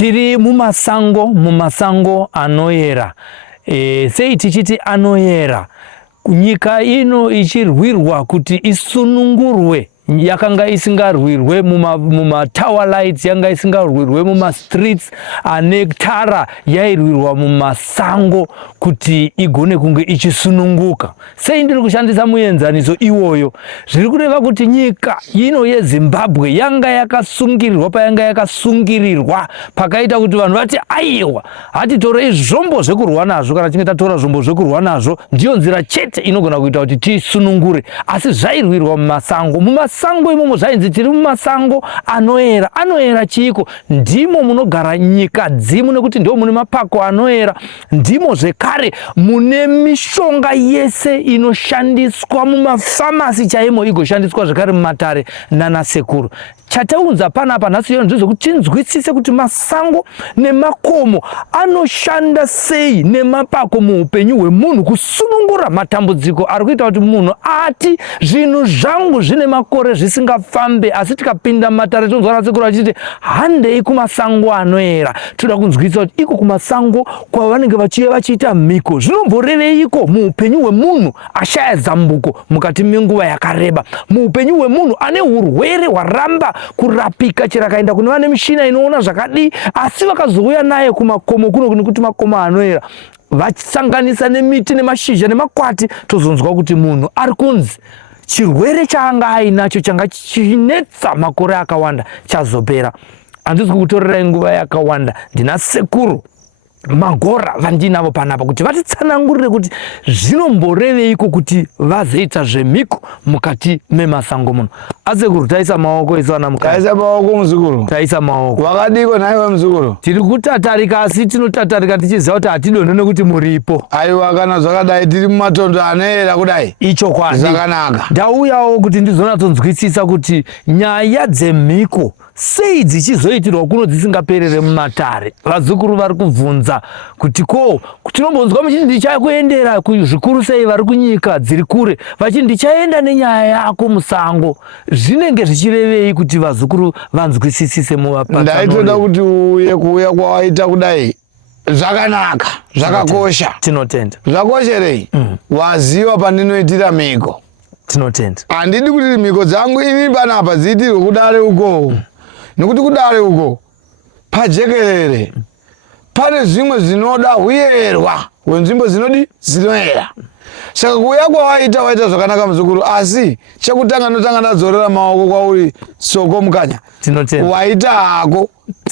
tiri mumasango anoyera. Sei tichiti anoyera, nyika ino ichirwirwa kuti isunungurwe, yakanga isingarwirwe muma tower lights, yanga isingarwirwe muma streets ane tara, yairwirwa mumasango kuti igone kunge ichisununguka. Sei ndiri kushandisa muenzaniso iwoyo? Zviri kureva kuti nyika ino yeZimbabwe yanga yakasungirirwa payanga yakasungirirwa, pakaita kuti vanhu vati aiwa, hatitorei zvombo zvekurwa nazvo, kana tinge tatora zvombo zvekurwa nazvo ndiyo nzira chete inogona kuita kuti tisunungure. Asi zvairwirwa mumasango imomo zvainzi tiri mumasango anoyera. Anoyera chiiko? Ndimo munogara nyika dzimu, nekuti ndio mune mapako anoyera. Ndimo zvekare mune mishonga yese inoshandiswa mumafamasi chaimo, igoshandiswa zvekare mumatare nanasekuru. Chataunza panapa nhasi iyo ndizvo kuti tinzwisise kuti masango nemakomo anoshanda sei nemapako muupenyu hwemunhu kusunungura matambudziko ari kuita kuti munhu ati zvinhu zvangu zvine makore zvisingafambe, asi tikapinda mumatare tonzwa nasekuru achiti handei kumasango anoyera. Toda kunzwisisa kuti iko kumasango kwavanenge vachiita mhiko zvinomboreveiko muupenyu hwemunhu ashaya zambuko mukati menguva yakareba, muupenyu hwemunhu ane urwere hwaramba kurapika, chero akaenda kune vane mishina inoona zvakadii, asi vakazouya naye kumakomo kuno, nekuti makomo anoyera vachisanganisa nemiti nemashizha nemakwati, tozonzwa kuti munhu ari kunzi chirwere chaanga ainacho changa chinetsa makore akawanda chazopera. Handisi kukutorerai nguva yakawanda, ndina sekuru Magora vandinavo panapa kuti vatitsanangurire kuti zvinomboreveiko kuti vazoita zvemhiko mukati memasango muno. Asekuru, taisa maoko isu ana mukati. Taisa maoko muzukuru. Taisa maoko. Wakadiko naiwe muzukuru. Tiri kutatarika, asi tinotatarika tichiziva kuti hatidonhone kuti muripo. Aiwa, kana zvakadai tiri mumatondo anoyera kudai. Icho kwadi. Zvakanaka. Ndauyawo kuti ndizonatsonzwisisa kuti nyaya dzemhiko sei dzichizoitirwa kuno dzisingaperere mumatare. Vazukuru vari kubvunza kuti ko tinombonzwa muchiti ndichakuendera zvikuru sei vari kunyika dziri kure vachiti ndichaenda nenyaya yako musango. Zvinenge zvichirevei kuti vazukuru vanzwisisise muvapatsanuri? Ndaitoda kuti uye kuuya kwawaita kudai zvakanaka, zvakakosha. Tinotenda. Zvakosherei? Waziva pandinoitira mhiko. Tinotenda. Handidi kuti mhiko dzangu ini panapa dziitirwe kudare uko. Nekuti kudare uko pajekerere pane zvimwe zvinoda uyerwa wenzvimbo dzinodi dzinoyera. Saka kuuya kwawaita waita zvakanaka muzukuru, asi chekutanga notanga ndadzorera maoko kwauri soko mukanya. Tinotenda. Waita hako,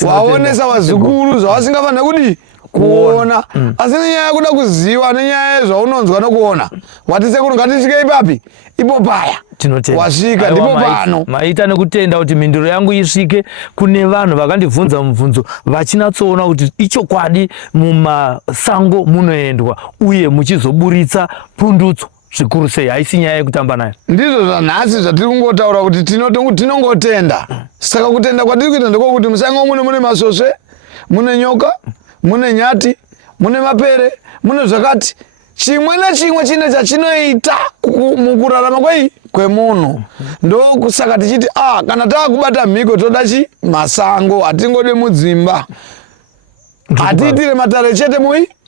waonesa vazukuru zvavasingafanira kuti kuona, asi nenyaya yekuda kuziva nenyaya yezvaunonzwa nokuona, wati sekuru ngatisvike ipapi, ipo paya. Tinotenda. Wasvika ndipo pano. Maita nekutenda kuti mhinduro yangu isvike kune vanhu vakandibvunza mubvunzo vachinatsoona kuti ichokwadi mumasango munoendwa uye muchizoburitsa pundutso zvikuru sei, haisi nyaya yekutamba nayo. Ndizvo zvanhasi zvatiri kungotaura kuti tinongotenda. Saka kutenda kwatiri kuita ndekwokuti musango mune masvosve, mune nyoka, mune nyati, mune mapere, mune zvakati. Chimwe nachimwe chine chachinoita mukurarama kwemunhu. Ndokusaka tichiti kana taakubata mhiko toda masango, hatingode mudzimba. Hatiitire matare chete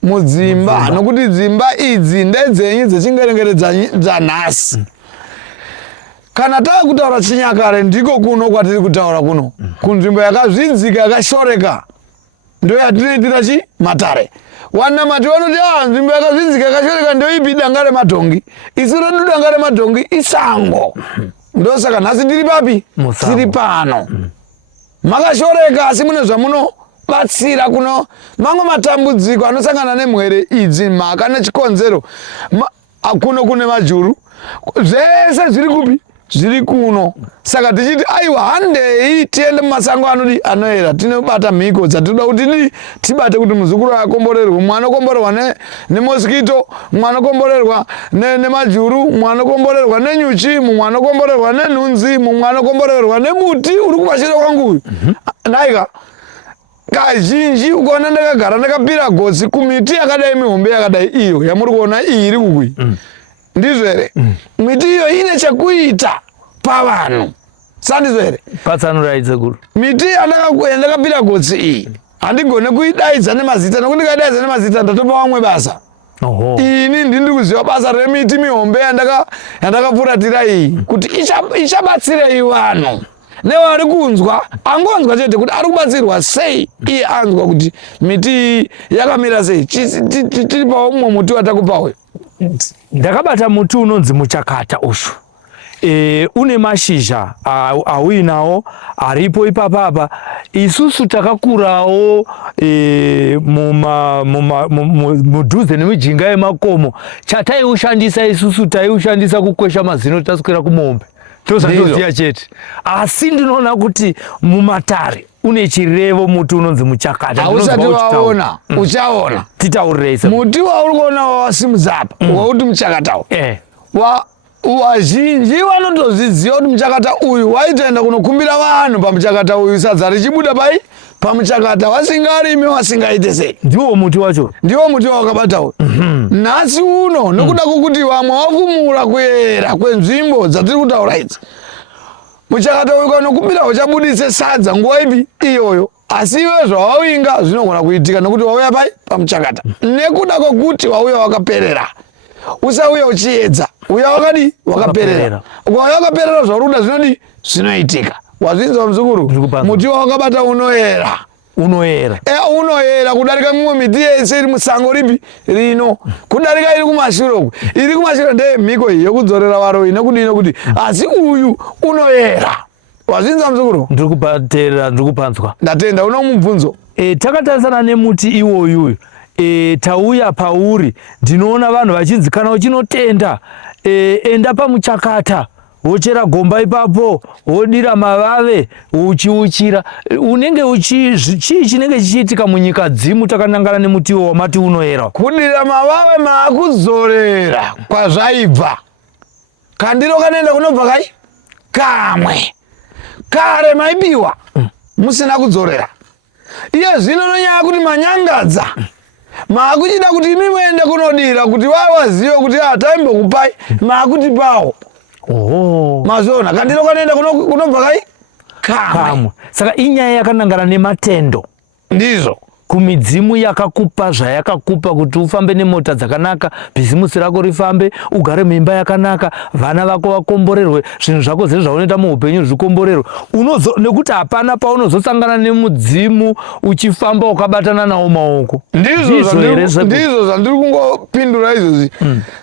mudzimba, nokuti dzimba idzi ndedzenyu dzechingerengere dzanhasi. Kana taakutaura chinyakare ndiko kuno kwatiri kutaura kuno. Kunzvimbo yakazvinzika yakashoreka ndo yatinoitira matare. Wanamati vanoti nzvimbo yakazvinzika yakashoreka ndoipi? Danga rematongi. Isu redu danga rematongi isango. Ndosaka nhasi tiri papi? Tiri pano. Makashoreka asi mune zvamunobatsira kuno. Mamwe matambudziko anosangana nemwere idzi, mhaka nechikonzero. Kuno kune majuru. Zvese zviri kupi? Zviri kuno. Saka tichiti aiwa handei tiende mumasango anodi anoyera, tinobata mhiko dzatinoda kuti tibate kuti muzukuru akomborerwe. Mwana akomborerwa nemoskito, mwana akomborerwa nemajuru, mwana akomborerwa nenyuchi, mwana akomborerwa nenhunzi, mwana akomborerwa nemuti uri kumashire kwangu uyu. Naika kazhinji ukaona ndakagara ndakapira gotsi kumiti yakadai mihombe yakadai iyo yamuri kuona iyi iri kukwi. Ndizvo here? Miti iyo ine chekuita pavanhu. Sandizvo here? Patsanurai sekuru. Miti yandakapira gotsi iyi handigone kuidaidza nemazita nokuti ndikadaidza nemazita ndatopa vamwe basa. Ini ndiri kuziva basa remiti mihombe yandakafuratira iyi kuti ichabatsirei vanhu nevari kunzwa angonzwa chete kuti ari kubatsirwa sei iye anzwa kuti miti iyi yakamira sei. Tiri paumwe muti watakupawe. Ndakabata muti unonzi muchakata ushu. Une mashizha awinawo aripo ipapapa. Isusu takakurawo mudhuze nemijinga yemakomo. Chataiushandisa isusu taiushandisa kukwesha mazino taswera kumombe. Toziya chete. Asi ndinoona kuti mumatare une chirevo muti unonzi muchakata. Hausati waona, uchaona. Titaurisa. Muti wauri kuona wawasimudza apa wauti muchakatawo. Wazhinji vanotozviziva kuti muchakata uyu waitoenda kunokumbira vanhu pamuchakata uyu sadza richibuda pai pamuchakata wasingarimi wasingaite sei. Ndiwo muti wacho. Ndiwo muti wakabatawo. Nhasi uno nokuda kwokuti vamwe vafumura kuyera kwenzvimbo dzatiri kutaura idzi. Muchakata uyu kanokumbira uchabudise sadza nguva ipi iyoyo. Asi iwe zvawawinga zvinogona kuitika nokuti wauya pai pamuchakata. Nekuda kwokuti wauya wakaperera. Usauya uchiedza. Uya wakadi wakaperera. Ukauya wakaperera zvaruda zvinodi zvinoitika. Wazvinzwa muzukuru? Muti wakabata unoyera. Unoyera. Unoyera kudarika mimwe miti yese iri musango ripi rino. Kudarika iri kumashure. Iri kumashure ndeye mhiko iyi yokudzorera varoi nekudini kuti asi uyu unoyera. Wazvinzwa muzukuru? Ndiri kubatera, ndiri kupanzwa. Ndatenda una mubvunzo. Takatarisana nemuti iwoyu. Tauya pauri ndinoona vanhu vachinzi kana uchinotenda enda pamuchakata wochera gomba ipapo wodira mavave uchiuchira. Unenge chii chinenge chichiitika munyika dzimu takanangana nemutiwo wamati unoyera? Kudira mavave maakuzorera kwazvaibva. Kandiro kanoenda kunobva kai kamwe kare maibiwa musina kudzorera. Iye zvino nonyaya kuti manyangadza maakuchida kuti imi muende kunodira kuti wazive kuti taimbokupai maakuti pawo. Mazona kandiro kanoenda kunobva kai kamwe. Saka inyaya yakanangana nematendo. Ndizvo. Kumidzimu yakakupa zvayakakupa kuti ufambe nemota dzakanaka, bhizimusi rako rifambe, ugare muimba yakanaka, vana vako vakomborerwe, zvinhu zvako zvese zvaunoita muupenyu zvikomborerwe. Nekuti hapana paunozosangana nemudzimu uchifamba ukabatana nawo maoko. Ndizvo zvandiri kungopindura izvozvi.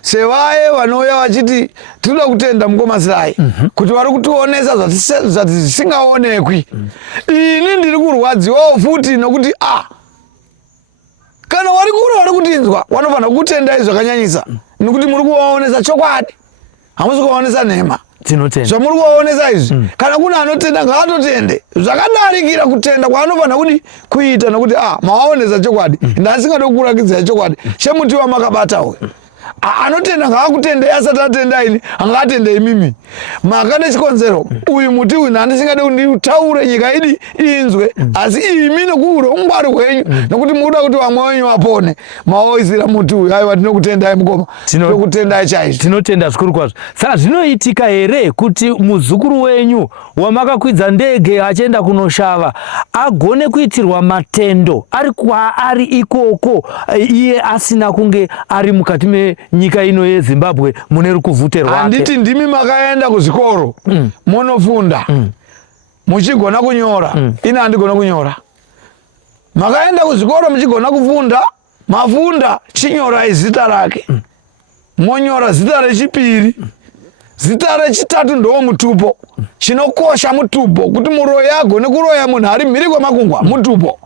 Sevaye vanouya vachiti tinoda kutenda mukomasirai kuti vari kutionesa zvati zvisingaonekwi. Ini ndiri kurwadziwawo futi nokuti kana wari kuri wari kutinzwa wanofanira kutendai zvakanyanyisa nekuti muri kuvaonesa chokwadi, hamusi kuvaonesa nhema. Zvamuri kuvaonesa izvi kana kuna anotenda ngaatotende zvakadarikira kutenda kwaanofanira kuti kuita nokuti mawaonesa chokwadi ndasingade kukurakidzai chokwadi chemuti wamakabata uyu. Anotenda ngaakutendei asati atenda ini angaatendei mimi. Maka nechikonzero uyu muti uyu ndandisingade kuti nditaure nyika idi inzwe asi imi nokuuro ungwari hwenyu nokuti muda kuti vamwe wenyu vapone maoisira muti uyu aiwa tinokutendai mukoma tinokutendai chaizvo. Tinotenda zvikuru kwazvo. Saka zvinoitika here kuti muzukuru wenyu wamakakwidza ndege achienda kunoshava agone kuitirwa matendo ari kwaari ikoko iye asina kunge ari mukati menyika ino yeZimbabwe mune rukuvhute rwake? Handiti ndimi makaenda kuzvikoro munofunda muchigona kunyora. Ina handigona kunyora. Makaenda kuzvikoro muchigona kufunda mafunda chinyorai zita rake monyora zita rechipiri zita rechitatu ndo mutupo. Chinokosha mutupo kuti muroyi agone kuroya munhu ari mhiri kwemakungwa mutupo.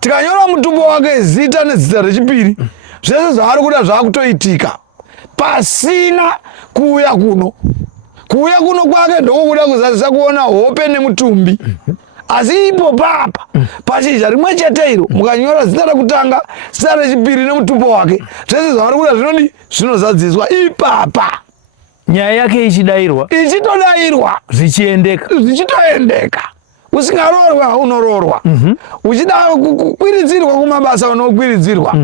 Tikanyora mutupo wake zita nezita rechipiri zvese zvaari kuda zvaakutoitika pasina kuuya kuno. Kuuya kuno kwake ndokuda kuzadzisa kuona hope nemutumbi. Asi ipo papa pashizha rimwe chete iro mukanyora zita rekutanga zita rechipiri nemutupo wake zvese zvaari kuda zvinodi zvinozadziswa ipapa. Nyaya yake ichidairwa zvichitoendeka. Usingarorwa unororwa. Uchida kukwiridzirwa kumabasa unokwiridzirwa.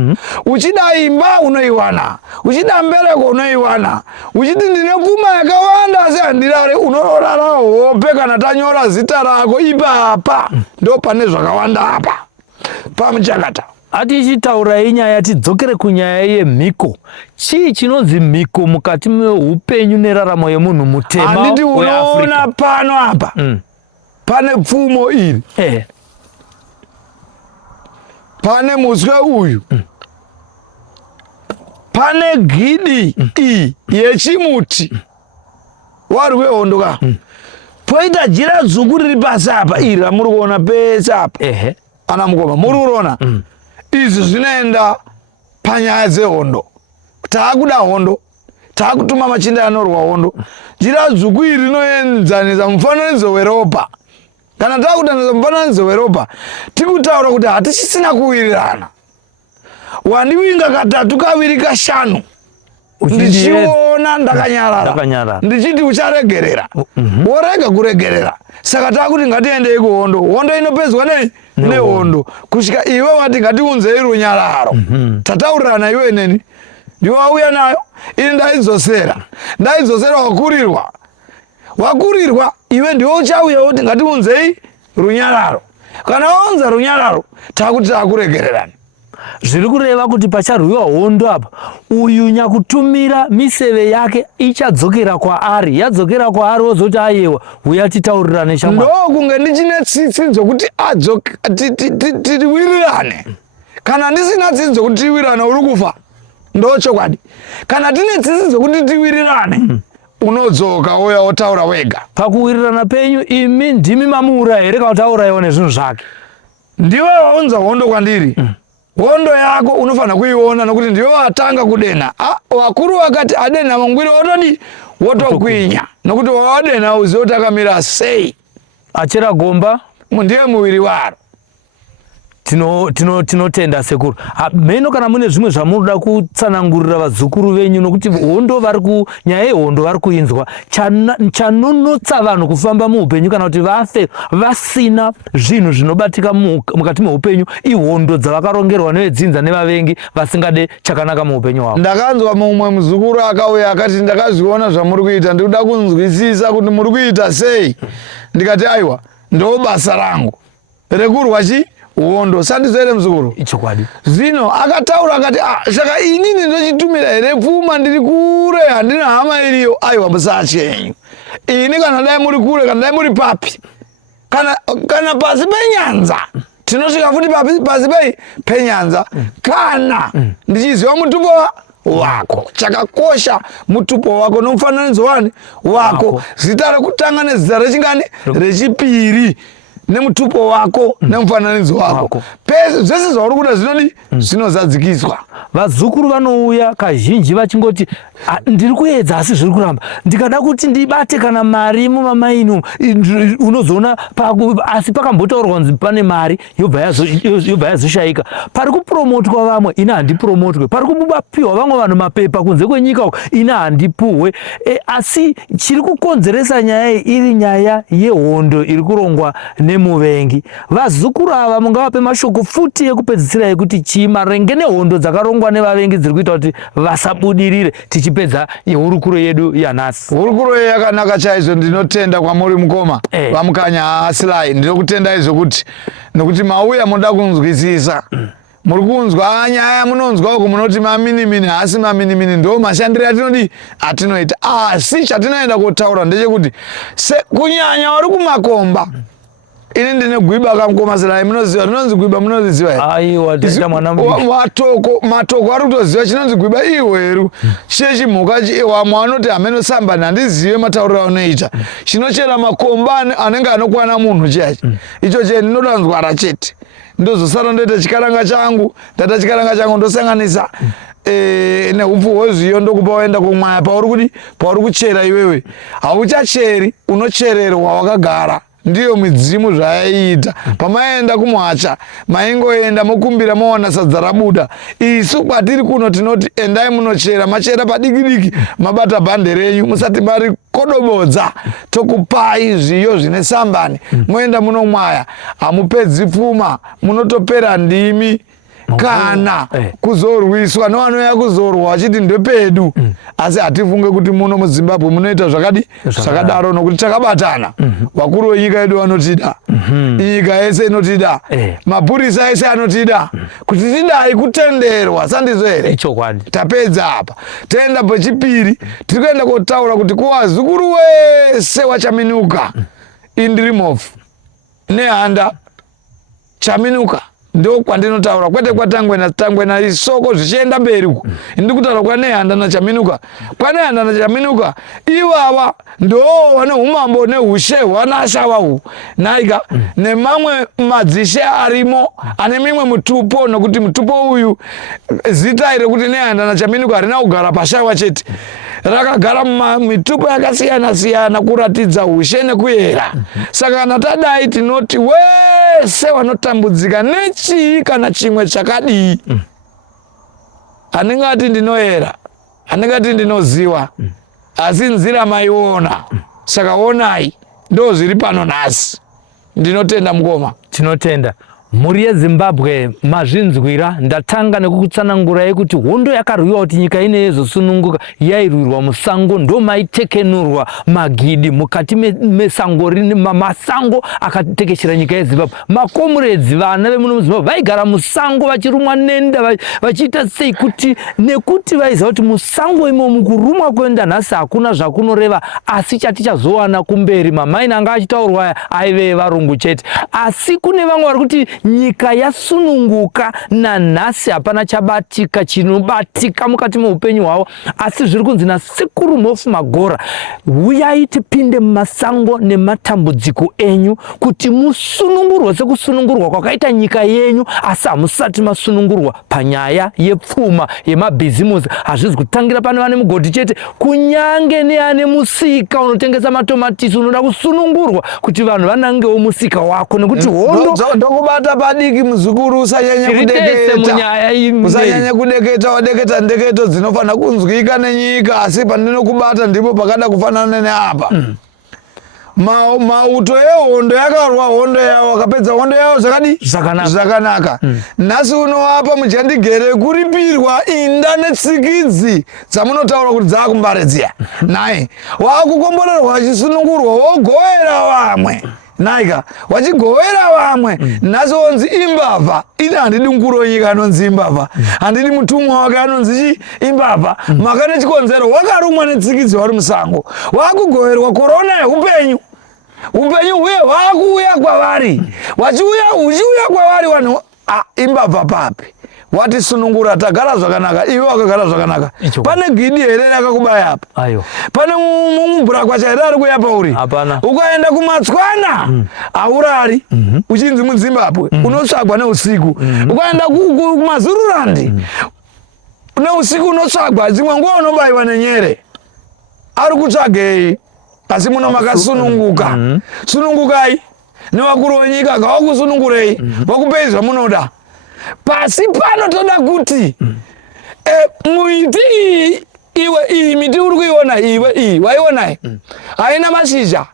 Uchida imba unoiwana. Uchida mbereko unoiwana. Uchiti ndine pfuma yakawanda asi handirare unororara hope kana tanyora zita rako ipapa. Ndo pane zvakawanda apa. pamuchakata. Atichitaura inyaya tidzokere kunyaya yemhiko. Chii chinonzi mhiko mukati meupenyu neraramo yemunhu mutema weAfrica? Handiti unoona pano apa pane pfumo iri, pane muswe uyu, pane gidi iyi yechimuti wari wehondo ka, poita jira dzvuku riri pasi apa iri ramuri kuona pese apa. Ana mukoma muri kuona izvi zvinoenda panyaya dzehondo. Taakuda hondo, taakutuma machinda anorwa hondo. Jira dzvuku iri rinoenzanisa mufananidzo weropa. Kana taakutanisa mufananidzo weropa, tikutaura kuti hatichisina kuwirirana. Wandiwinga katatu kaviri kashanu, ndichiona ndakanyarara, ndichiti ucharegerera, worega kuregerera. Saka takuti ngatiendei kuhondo. Hondo inopedzwa nehondo. Kusvika iwe wati ngatiunzei runyararo. Tataurirana iwe neni. Ndiwauya nayo. Ini ndaidzosera wakurirwa. Iwe ndiwo uchauya woti ngatiunzei runyararo. Kana waunza runyararo, takuti takuregererani. Zviri kureva kuti pacharwiwa hondo apa, uyu nyakutumira miseve yake ichadzokera kwaari. Yadzokera kwaari wozoti ayewa uya titaurirane shamwari. Ndokunge ndichine tsitsi dzokuti tiwirirane. Kana ndisina tsitsi dzokuti tiwirirane uri kufa. Ndochokwadi. Kana tine tsitsi dzokuti tiwirirane, unodzoka woya wotaura wega. Pakuwirirana penyu imi ndimi mamuura here kana kuti aurayiwa nezvinhu zvake? Ndiwe waunza hondo kwandiri. Hondo yako unofana kuiona nokuti ndiwe watanga kudena. Wakuru wakati adena mangwiro otodi wotokwinya. Nokuti wadena uziwo takamira sei. Achera gomba ndiye muwiri waro. Tinotenda sekuru. Meno kana mune zvimwe zvamunoda kutsanangurira vazukuru venyu nokuti hondo nyaya yehondo vari kuinzwa. Chanonotsa vanhu kufamba muupenyu kana kuti vafe vasina zvinhu zvinobatika mukati meupenyu ihondo dzavakarongerwa nevedzinza nevavengi vasingade chakanaka muupenyu hwavo. Ndakanzwa mumwe muzukuru akauya akati ndakazviona zvamuri kuita, ndikuda kunzwisisa kuti muri kuita sei. Ndikati aiwa, ndo basa rangu rekurwa hondo. Sandizere mzukuru. Ichokwadi. Zvino akataura akati saka inini ndochitumira here pfuma ndiri kure handina hama iriyo. Aiwa musachenyu. Ini kana dai muri kure kana dai muri papi. Kana pasi penyanza. Tinosvika futi pasi penyanza. Kana ndichiziva mutupo wako. Chakakosha mutupo wako nomufananidzo wako. Zita rekutanga nezita rechingani rechipiri. Nemutupo wako nemufananidzo wako. Pese zvese zvauri kuda zvinodi zvinozadzikiswa. Vazukuru vanouya kazhinji vachingoti ndiri kuedza asi zviri kuramba. Ndikada kuti ndibate kana mari mumamainu unozoona asi pakambotaurwa kunzi pane mari yobva yazoshaika. Pari kupromotwa vamwe ina handipromotwe. Pari kubapiwa vamwe vanhu mapepa kunze kwenyika ina handipuhwe. Asi chiri kukonzeresa nyaya iri nyaya yehondo iri kurongwa nemuvengi. Vazukuru ava mungavape mashoko futi ekupedzisira ekuti chimarenge nehondo dzakarongwa nevavengi dziri kuita kuti vasabudirire tichipedza hurukuro yedu yanhasi. Hurukuro yakanaka chaizvo. Ndinotenda kwamuri mukoma vamukanya asilai. Ndinokutenda izvo kuti nokuti mauya munoda kunzwisisa. Muri kunzwa nyaya munonzwa uko munoti maminimini, asi maminimini ndo mashandiro atinoita. Asi chatinoenda kotaura ndechekuti kunyanya vari kumakomba. Ini ndine gwiba kamukoma silai munoziva. Rinonzi gwiba munoziva here? Aiwa dada mwana matoko ari kutoziva chinonzi gwiba ihweru. Chechimhuka wamwe anoti hamenosamba nhandizive matauriro anoita. Chinochera makomba anenge anokwana munhu chaichi. Icho chete ndinodanzwara chete. Ndozosara ndoita chikaranga changu. Ndata chikaranga changu ndosanganisa nehupfu hwezviyo ndokupa waenda kumwaya pauri kuchera iwewe. Hauchacheri, unochererwa wakagara. Ndiyo midzimu zvayaiita. Pamaenda kumwacha maingoenda mokumbira moona sadza rabuda. Isu kwatiri kuno tinoti endai munochera. Machera padikidiki mabata bhande renyu musati mari kodobodza tokupai zviyo zvine sambani. Moenda munomwaya hamupedzi pfuma, munotopera ndimi. kana kuzorwiswa nevanouya kuzorwa vachiti ndepedu asi hatifunge kuti muno muZimbabwe munoita zvakadaro nokuti takabatana vakuru venyika yedu vanotida nyika yese inotida mapurisa ese anotida kuti tidai kutenderwa sandizo here tapedza apa toenda pechipiri tiri kuenda kotaura kuti kuvazukuru wese wachaminuka indirimofu nehanda chaminuka ndo kwandinotaura kwete kwatangwena isoko zvichienda mberi uku ndiri kutaura kwanehanda nachaminuka kwanehanda nachaminuka ivava ndo vane umambo neushe hwanashava uhu naika nemamwe madzishe arimo ane mimwe mutupo nokuti mutupo uyu zita rekuti nehanda nachaminuka harina kugara pashava chete rakagara mitupo yakasiyana siyana kuratidza ushe nekuyera saka kana tadai tinoti wese vanotambudzika nechii kana chimwe chakadii handingati ndinoyera handingati ndinoziva asi nzira maiona saka onai ndo zviri pano nhasi ndinotenda mukoma tinotenda mhuri yeZimbabwe mazvinzwira ndatanga nekukutsanangurai kuti hondo yakarwiwa kuti nyika ine yezosununguka yairwirwa musango ndo maitekenurwa magidi mukati mesango masango akatekeshera nyika yeZimbabwe makomuredzi vana vemuno muZimbabwe vaigara musango vachirumwa nenda vachiita sei kuti nekuti vaiziva kuti musango imomo kurumwa kuenda nhasi hakuna zvakunoreva asi chatichazowana kumberi mamaini anga achitaurwa aive varungu chete asi kune vamwe vari kuti nyika yasununguka nanhasi hapana chabatika chinobatika mukati meupenyu hwavo asi zviri kunzi nasekuru Mofu Magora uyai tipinde mumasango nematambudziko enyu kuti musunungurwe sekusunungurwa kwakaita nyika yenyu asi hamusati masunungurwa panyaya yepfuma yemabhizimusi hazvizi kutangira pane vane mugodhi chete kunyange neane musika unotengesa matomatisi unoda kusunungurwa kuti vanhu vanangewo musika wako nekuti hondo ndokubata padiki muzukuru usanyanya kudeketa wadeketa ndeketo dzinofanira kunzwika nenyika asi pandinokubata ndipo pakada kufanana neapa mauto yehondo yakarwa hondo yavo wakapedza hondo yavo zvakanaka nhasi unovapa muchandigere kuripirwa inda netsikidzi dzamunotaura kuti dzakumbare dziya naye wakukomborerwa wachisunungurwa wogowera vamwe naika wachigovera vamwe nhasi onzi imbavha ini handidi mukuru wenyika anonzi imbavha handidi mutumwa wake anonzi imbavha maka nechikonzero wakarumwa netsikidzi vari musango wakugoverwa korona yeupenyu uye wakuuya kwavari uchiuya kwavari vanhu imbavha papi watisunungura tagara zvakanaka iwe wakagara zvakanaka pane gidi here rakakubaya apa pane mubhurakwacha here ari kuya pauri ukaenda kumatswana haurari uchinzi muZimbabwe unotsvagwa neusiku ukaenda kumazururandi neusiku unotsvagwa dzimwe nguva unobayiwa nenyere ari kutsvagei asi muno makasununguka sunungukai nevakuru venyika ngavakusunungurei vakupedzwa munoda pasi pano toda kuti muiti iyi miti uri kuiona iwe waiona haina mashizha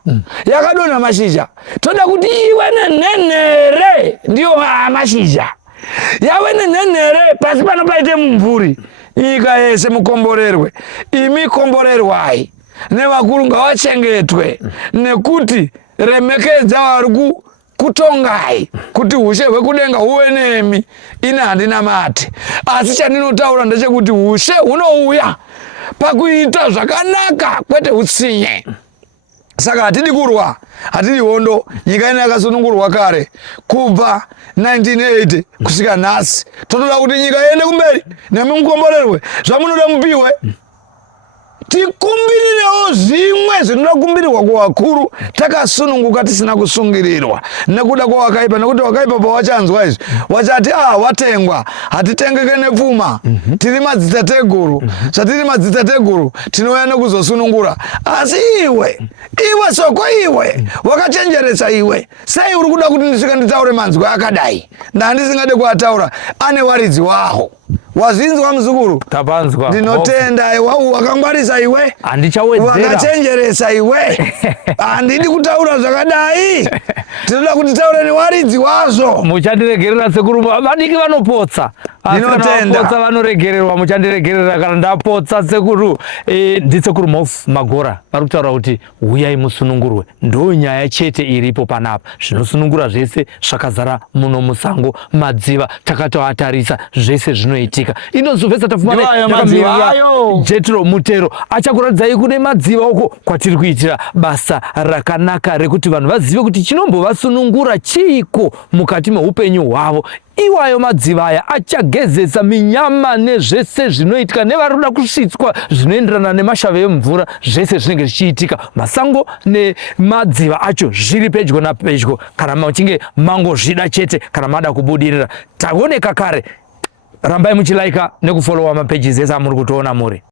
yakadonha mashizha toda kuti iwe nenhenhere ndiyo mashizha yave nenhenhere pasi pano paite mumvuri nyika yese mukomborerwe imi komborerwai nevakuru ngavachengetwe nekuti remekedza vari kutongai kuti ushe hwekudenga huve nemi ine handina mate asi chandinotaura ndechekuti ushe hunouya pakuita zvakanaka kwete utsinye saka hatidi kurwa hatidi hondo nyika ine yakasunungurwa kare kubva 1980 kusvika nhasi totoda kuti nyika iende kumberi nemi mukomborerwe zvamunoda mupiwe tikumbirirewo zvimwe zvinoda kumbirirwa kuvakuru takasununguka tisina kusungirirwa nekuda kwawakaipa nekuti wakaipa pawachanzwa izvi wachati watengwa hatitengeke nepfuma tiri madzitateguru zvatiri madzitateguru tinouya nekuzosunungura asi iwe soko iwe wakachenjeresa iwe sei uri kuda kuti ndisvika nditaure manzwi akadai ndandisingade kuataura ane waridzi waho wazinzwa mzukuru tapanzwa ndinotenda iwe wakangwarisa iwe andichawedzera wakachenjeresa iwe andidi kutaura zvakadai tinoda kuti taureni waridzi wazvo muchandiregerera sekuru vadiki vanopotsa ndinotenda potsa vanoregererwa muchandiregerera kana ndapotsa sekuru ndisekuru magora vari kutaura kuti huyai musunungurwe ndo nyaya chete iripo panapa zvinosunungura zvese zvakazara muno musango madziva takatoatarisa zvese zvinoitika inozovesa tafumayakamira jetro mutero achakuratidzai kune madziva uko kwatiri kuitira basa rakanaka rekuti vanhu vazive kuti chinombovasunungura chiiko mukati meupenyu hwavo. Iwayo madziva aya achagezesa minyama nezvese zvinoitika nevari kuda kusvitswa zvinoenderana nemashave emvura zvese zvinenge zvichiitika masango nemadziva acho zviri pedyo napedyo kana muchinge mangozvida chete kana mada kubudirira. Taoneka kare, rambai muchilaika nekufollowa mapages ese amuri kutoona muri.